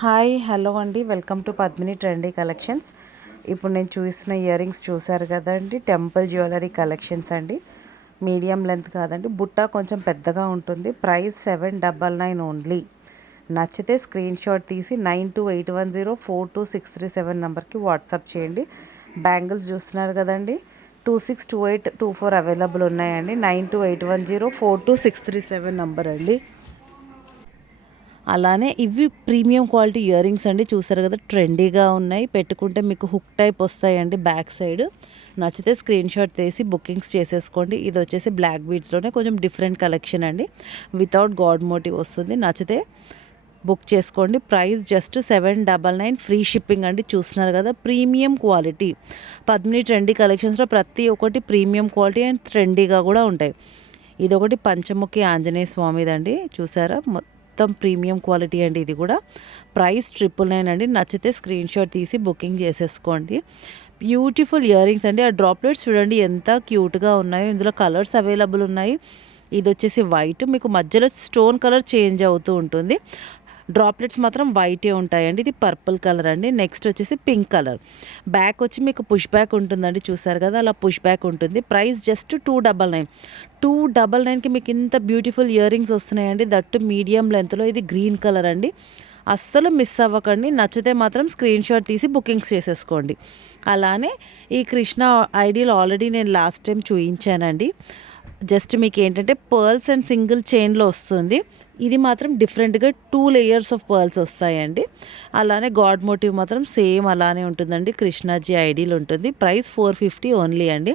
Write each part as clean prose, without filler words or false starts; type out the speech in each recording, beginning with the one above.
Hi hello అండి, welcome to Padmini trendy collections. ఇప్పుడు నేను చూసిన ఇయర్ రింగ్స్ చూసారు కదండి, టెంపుల్ జ్యువెలరీ కలెక్షన్స్ అండి. మీడియం లెంత్ కాదండి, బుట్ట కొంచెం పెద్దగా ఉంటుంది. Price 799 only. నచ్చితే స్క్రీన్ షాట్ తీసి 9281042637 నెంబర్కి వాట్సాప్ చేయండి. బ్యాంగిల్స్ చూస్తున్నారు కదండి, 262824 అవైలబుల్ ఉన్నాయండి. 9281042637 నెంబర్ అండి. అలానే ఇవి ప్రీమియం క్వాలిటీ ఇయర్ రింగ్స్ అండి. చూసారు కదా, ట్రెండీగా ఉన్నాయి. పెట్టుకుంటే మీకు హుక్ టైప్ వస్తాయండి బ్యాక్ సైడ్. నచ్చితే స్క్రీన్ షాట్ తీసి బుకింగ్స్ చేసేసుకోండి. ఇది వచ్చేసి బ్లాక్ బీడ్స్లోనే కొంచెం డిఫరెంట్ కలెక్షన్ అండి. వితౌట్ గాడ్ మోటివ్ వస్తుంది. నచ్చితే బుక్ చేసుకోండి. ప్రైస్ జస్ట్ 799, ఫ్రీ షిప్పింగ్ అండి. చూస్తున్నారు కదా, ప్రీమియం క్వాలిటీ. పద్మిని ట్రెండీ కలెక్షన్స్లో ప్రతి ఒక్కటి ప్రీమియం క్వాలిటీ అండ్ ట్రెండీగా కూడా ఉంటాయి. ఇదొకటి పంచముఖి ఆంజనేయ స్వామిదండి. చూసారా, మొత్తం ప్రీమియం క్వాలిటీ అండి. ఇది కూడా ప్రైస్ 999 అండి. నచ్చితే స్క్రీన్ షాట్ తీసి బుకింగ్ చేసేసుకోండి. బ్యూటిఫుల్ ఇయర్ రింగ్స్ అండి. ఆ డ్రాప్లెట్స్ చూడండి ఎంత క్యూట్గా ఉన్నాయో. ఇందులో కలర్స్ అవైలబుల్ ఉన్నాయి. ఇది వచ్చేసి వైట్, మీకు మధ్యలో స్టోన్ కలర్ చేంజ్ అవుతూ ఉంటుంది. డ్రాప్లెట్స్ మాత్రం వైటే ఉంటాయండి. ఇది పర్పుల్ కలర్ అండి. నెక్స్ట్ వచ్చేసి పింక్ కలర్. బ్యాక్ వచ్చి మీకు పుష్ బ్యాక్ ఉంటుందండి. చూసారు కదా, అలా పుష్ బ్యాక్ ఉంటుంది. ప్రైస్ జస్ట్ 299కి మీకు ఇంత బ్యూటిఫుల్ ఇయర్ రింగ్స్ వస్తున్నాయండి. దట్టు మీడియం లెంత్లో. ఇది గ్రీన్ కలర్ అండి. అస్సలు మిస్ అవ్వకండి. నచ్చితే మాత్రం స్క్రీన్ షాట్ తీసి బుకింగ్స్ చేసేసుకోండి. అలానే ఈ కృష్ణ ఐడియల్ ఆల్రెడీ నేను లాస్ట్ టైం చూపించానండి. జస్ట్ మీకు ఏంటంటే పర్ల్స్ అండ్ సింగిల్ చైన్లో వస్తుంది. ఇది మాత్రం డిఫరెంట్గా 2 లేయర్స్ ఆఫ్ పర్ల్స్ వస్తాయండి. అలానే గాడ్ మోటివ్ మాత్రం సేమ్ అలానే ఉంటుందండి. కృష్ణాజీ ఐడియల్ ఉంటుంది. ప్రైస్ 450 ఓన్లీ అండి.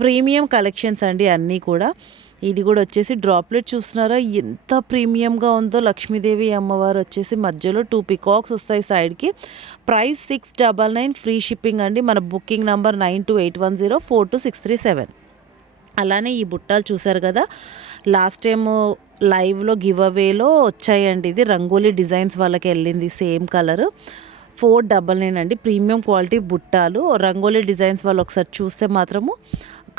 ప్రీమియం కలెక్షన్స్ అండి అన్నీ కూడా. ఇది కూడా వచ్చేసి డ్రాప్లెట్ చూస్తున్నారా, ఎంత ప్రీమియంగా ఉందో. లక్ష్మీదేవి అమ్మవారు వచ్చేసి మధ్యలో 2 పికాక్స్ వస్తాయి సైడ్కి. ప్రైస్ 699, ఫ్రీ షిప్పింగ్ అండి. మన బుకింగ్ నంబర్ 9281042637. అలానే ఈ బుట్టాలు చూసారు కదా, లాస్ట్ టైం లైవ్లో గివ్ అవేలో వచ్చాయండి. ఇది రంగోలీ డిజైన్స్ వాళ్ళకి వెళ్ళింది. సేమ్ కలర్ 499 అండి. ప్రీమియం క్వాలిటీ బుట్టాలు. రంగోలీ డిజైన్స్ వాళ్ళు ఒకసారి చూస్తే మాత్రము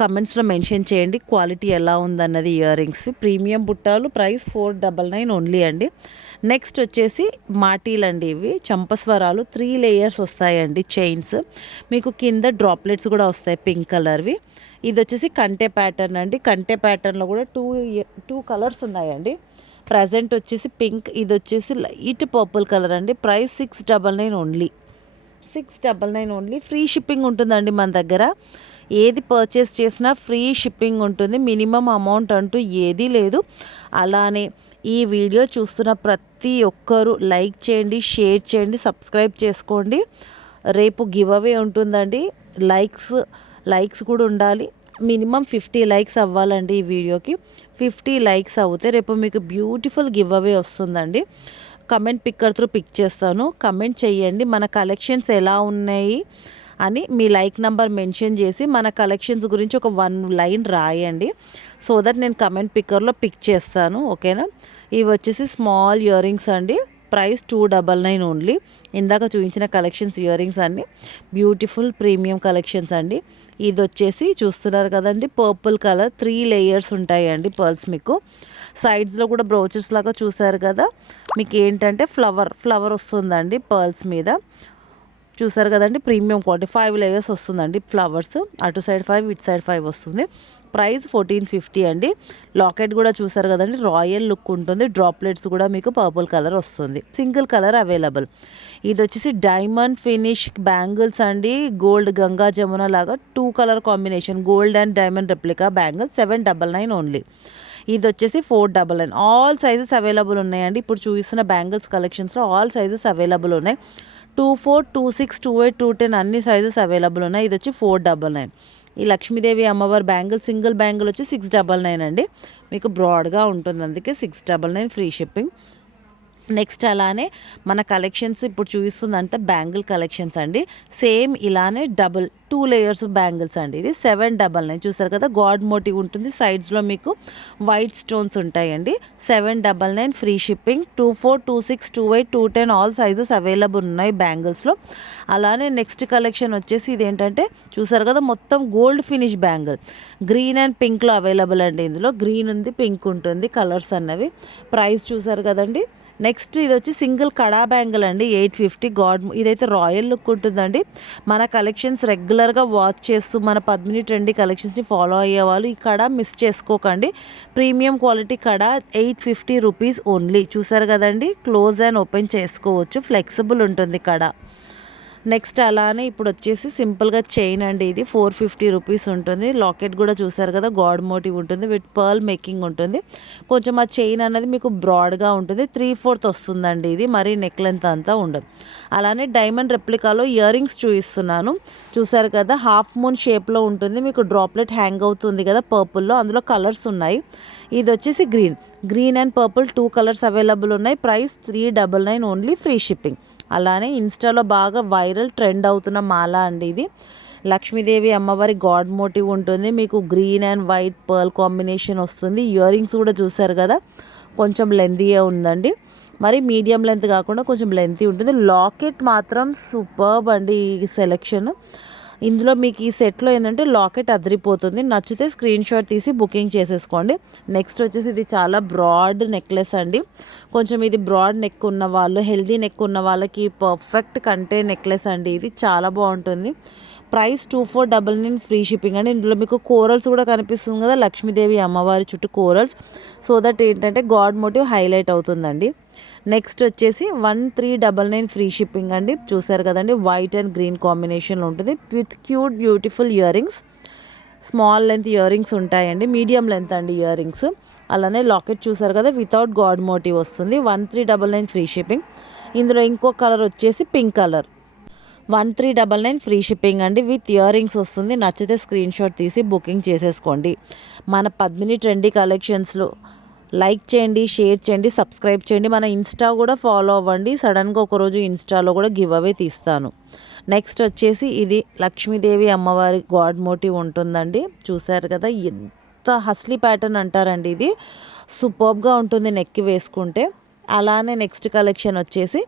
కమెంట్స్లో మెన్షన్ చేయండి క్వాలిటీ ఎలా ఉందన్నది. ఇయర్ రింగ్స్ ప్రీమియం బుట్టాలు. ప్రైస్ 499 ఓన్లీ అండి. నెక్స్ట్ వచ్చేసి మాటీలు అండి. ఇవి చంపస్వరాలు 3 లేయర్స్ వస్తాయండి చైన్స్. మీకు కింద డ్రాప్లెట్స్ కూడా వస్తాయి పింక్ కలర్వి. ఇది వచ్చేసి కంటే ప్యాటర్న్ అండి. కంటే ప్యాటర్న్లో కూడా టూ కలర్స్ ఉన్నాయండి. ప్రజెంట్ వచ్చేసి పింక్, ఇది వచ్చేసి లైట్ పర్పుల్ కలర్ అండి. Price 699 only. 699 only. Free shipping ఉంటుందండి మన దగ్గర. ఏది పర్చేస్ చేసినా ఫ్రీ షిప్పింగ్ ఉంటుంది. మినిమం అమౌంట్ అంటూ ఏదీ లేదు. అలానే ఈ వీడియో చూస్తున్న ప్రతి ఒక్కరూ లైక్ చేయండి, షేర్ చేయండి, సబ్స్క్రైబ్ చేసుకోండి. రేపు గివ్ అవే ఉంటుందండి. లైక్స్ కూడా ఉండాలి. మినిమం 50 లైక్స్ అవ్వాలండి ఈ వీడియోకి. 50 లైక్స్ అవుతే రేపు మీకు బ్యూటిఫుల్ గివ్ అవే వస్తుందండి. కమెంట్ పిక్కర్ త్రూ పిక్ చేస్తాను. కమెంట్ చేయండి మన కలెక్షన్స్ ఎలా ఉన్నాయి అని. మీ లైక్ నెంబర్ మెన్షన్ చేసి మన కలెక్షన్స్ గురించి ఒక 1 లైన్ రాయండి. సో దట్ నేను కమెంట్ పిక్కర్లో పిక్ చేస్తాను. ఓకేనా. ఇవి వచ్చేసి స్మాల్ ఇయర్ రింగ్స్ అండి. Price 299 only. ఇందాక చూపించిన కలెక్షన్స్ ఇయర్ రింగ్స్ అన్ని బ్యూటిఫుల్ ప్రీమియం కలెక్షన్స్ అండి. ఇది వచ్చేసి చూస్తున్నారు కదండి, పర్పుల్ కలర్ 3 లేయర్స్ ఉంటాయండి పర్ల్స్. మీకు సైడ్స్లో కూడా బ్రోచెస్ లాగా చూసారు కదా. మీకు ఏంటంటే ఫ్లవర్ వస్తుందండి పర్ల్స్ మీద. చూసారు కదండి, ప్రీమియం క్వాలిటీ 5 లేయర్స్ వస్తుందండి ఫ్లవర్స్. అటు సైడ్ 5, ఇటు సైడ్ 5 వస్తుంది. ప్రైస్ 1450 అండి. లాకెట్ కూడా చూసారు కదండి, రాయల్ లుక్ ఉంటుంది. డ్రాప్లెట్స్ కూడా మీకు పర్పుల్ కలర్ వస్తుంది. Single colour available. ఇది వచ్చేసి డైమండ్ ఫినిష్ బ్యాంగిల్స్ అండి. గోల్డ్ గంగా జమున లాగా 2 colour combination gold and diamond replica bangles 799 only. ఇది వచ్చేసి 499. ఆల్ సైజెస్ అవైలబుల్ ఉన్నాయండి. ఇప్పుడు చూపిస్తున్న బ్యాంగిల్స్ కలెక్షన్స్లో ఆల్ సైజెస్ అవైలబుల్ ఉన్నాయి. 24, 26, 28, 210 అన్ని సైజెస్ అవైలబుల్ ఉన్నాయి. ఇది వచ్చి 499. ఈ లక్ష్మీదేవి అమ్మవారి బ్యాంగిల్ సింగిల్ బ్యాంగిల్ వచ్చి 699 అండి. మీకు బ్రాడ్గా ఉంటుంది, అందుకే 699 ఫ్రీ షిప్పింగ్. నెక్స్ట్ అలానే మన కలెక్షన్స్ ఇప్పుడు చూపిస్తుందంటే బ్యాంగిల్ కలెక్షన్స్ అండి. సేమ్ ఇలానే 2 లేయర్స్ బ్యాంగిల్స్ అండి. ఇది 799. చూసారు కదా, గాడ్ మోటివ్ ఉంటుంది. సైడ్స్లో మీకు వైట్ స్టోన్స్ ఉంటాయండి. 799 free shipping. 24, 26, 28, 210 all sizes available ఉన్నాయి బ్యాంగిల్స్లో. అలానే నెక్స్ట్ కలెక్షన్ వచ్చేసి ఇదేంటంటే చూసారు కదా, మొత్తం gold finish bangle green and పింక్లో అవైలబుల్ అండి. ఇందులో గ్రీన్ ఉంది, పింక్ ఉంటుంది కలర్స్ అన్నవి. ప్రైస్ చూసారు కదండి, నెక్స్ట్ ఇది వచ్చి సింగిల్ కడా బ్యాంగిల్ అండి, 850 గాడ్. ఇదైతే రాయల్ లుక్ ఉంటుందండి. మన కలెక్షన్స్ రెగ్యులర్గా వాచ్ చేస్తూ మన పద్మిని ట్రెండీ కలెక్షన్స్ని ఫాలో అయ్యే వాళ్ళు ఈ కడా మిస్ చేసుకోకండి. ప్రీమియం క్వాలిటీ కడా 850 రూపీస్ ఓన్లీ. చూసారు కదండి, క్లోజ్ అండ్ ఓపెన్ చేసుకోవచ్చు, ఫ్లెక్సిబుల్ ఉంటుంది కడా. నెక్స్ట్ అలానే ఇప్పుడు వచ్చేసి సింపుల్గా చైన్ అండి, ఇది 450 రూపీస్ ఉంటుంది. లాకెట్ కూడా చూసారు కదా, గాడ్ మోటివ్ ఉంటుంది, విత్ పర్ల్ మేకింగ్ ఉంటుంది. కొంచెం ఆ చైన్ అన్నది మీకు బ్రాడ్గా ఉంటుంది, 3/4 వస్తుందండి ఇది, మరీ నెక్ లెంత్ అంతా ఉండదు. అలానే డైమండ్ రెప్లికాలో ఇయర్ రింగ్స్ చూపిస్తున్నాను. చూసారు కదా, హాఫ్ మూన్ షేప్లో ఉంటుంది, మీకు డ్రాప్లెట్ హ్యాంగ్ అవుతుంది కదా పర్పుల్లో, అందులో కలర్స్ ఉన్నాయి. ఇది వచ్చేసి green and purple 2 colours available ఉన్నాయి. Price 399 only, free shipping. అలానే ఇన్స్టాలో బాగా వైరల్ ట్రెండ్ అవుతున్న మాల అండి ఇది. లక్ష్మీదేవి అమ్మవారి గాడ్ మోటివ్ ఉంటుంది, మీకు green and white pearl combination వస్తుంది. ఇయర్ రింగ్స్ కూడా చూసారు కదా, కొంచెం లెంతీగా ఉందండి, మరి మీడియం లెంత్ కాకుండా కొంచెం లెంతీ ఉంటుంది. లాకెట్ మాత్రం సూపర్బ్ అండి ఈ సెలెక్షన్. ఇందులో మీకు ఈ సెట్లో ఏంటంటే లాకెట్ అదిరిపోతుంది. నచ్చితే స్క్రీన్ షాట్ తీసి బుకింగ్ చేసేసుకోండి. నెక్స్ట్ వచ్చేసి ఇది చాలా బ్రాడ్ నెక్లెస్ అండి. కొంచెం ఇది బ్రాడ్ నెక్ ఉన్న వాళ్ళు, హెల్దీ నెక్ ఉన్న వాళ్ళకి పర్ఫెక్ట్ కంటే నెక్లెస్ అండి, ఇది చాలా బాగుంటుంది. ప్రైస్ 2499 ఫ్రీ షిప్పింగ్ అండి. ఇందులో మీకు కోరల్స్ కూడా కనిపిస్తుంది కదా, లక్ష్మీదేవి అమ్మవారి చుట్టూ కోరల్స్, సో దట్ ఏంటంటే గాడ్ మోటివ్ హైలైట్ అవుతుందండి. నెక్స్ట్ వచ్చేసి 1399 ఫ్రీ షిప్పింగ్ అండి. చూసారు కదండి, వైట్ అండ్ గ్రీన్ కాంబినేషన్లో ఉంటుంది, with cute beautiful ear rings. Small length ear rings ఉంటాయండి, మీడియం లెంత్ అండి ఇయర్ రింగ్స్. అలానే లాకెట్ చూసారు కదా, వితౌట్ గాడ్ మోటివ్ వస్తుంది. 1399 ఫ్రీ షిప్పింగ్. ఇందులో ఇంకో కలర్ వచ్చేసి పింక్ కలర్. 1399 ఫ్రీ షిప్పింగ్ అండి, విత్ ఇయర్ రింగ్స్ వస్తుంది. నచ్చితే స్క్రీన్ షాట్ తీసి బుకింగ్ చేసేసుకోండి. మన పద్మిని ట్రెండీ కలెక్షన్స్లో లైక్ చేయండి, షేర్ చేయండి, సబ్స్క్రైబ్ చేయండి. మన ఇన్స్టా కూడా ఫాలో అవ్వండి. సడన్గా ఒకరోజు ఇన్స్టాలో కూడా గివ్ అవే తీస్తాను. నెక్స్ట్ వచ్చేసి ఇది లక్ష్మీదేవి అమ్మవారి గాడ్ మోటివ్ ఉంటుందండి. చూసారు కదా, ఎంత హస్లీ ప్యాటర్న్ అంటారండి, ఇది సూపర్బ్గా ఉంటుంది నెక్కి వేసుకుంటే. అలానే నెక్స్ట్ కలెక్షన్ వచ్చేసి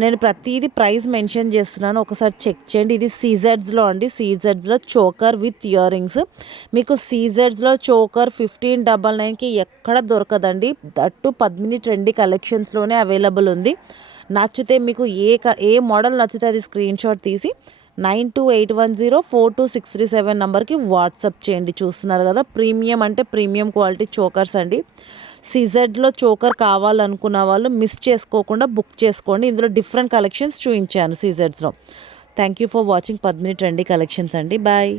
నేను ప్రతిదీ ప్రైస్ మెన్షన్ చేస్తున్నాను, ఒకసారి చెక్ చేయండి. ఇది సీజెడ్స్లో అండి, సీజెడ్స్లో చోకర్ విత్ ఇయర్ రింగ్స్. మీకు సీజెడ్స్లో చోకర్ 1599కి ఎక్కడ దొరకదండి, దట్టు పద్మిని ట్రెండీ కలెక్షన్స్లోనే అవైలబుల్ ఉంది. నచ్చితే మీకు ఏ మోడల్ నచ్చితే అది స్క్రీన్ షాట్ తీసి 9281042637 నెంబర్కి వాట్సాప్ చేయండి. చూస్తున్నారు కదా, ప్రీమియం అంటే ప్రీమియం క్వాలిటీ చోకర్స్ అండి. సీజెడ్లో చోకర్ కావాలనుకున్న వాళ్ళు మిస్ చేసుకోకుండా బుక్ చేసుకోండి. ఇందులో డిఫరెంట్ కలెక్షన్స్ చూపించాను సీజెడ్స్లో. Thank you for watching Padmini trendy collections అండి. బాయ్.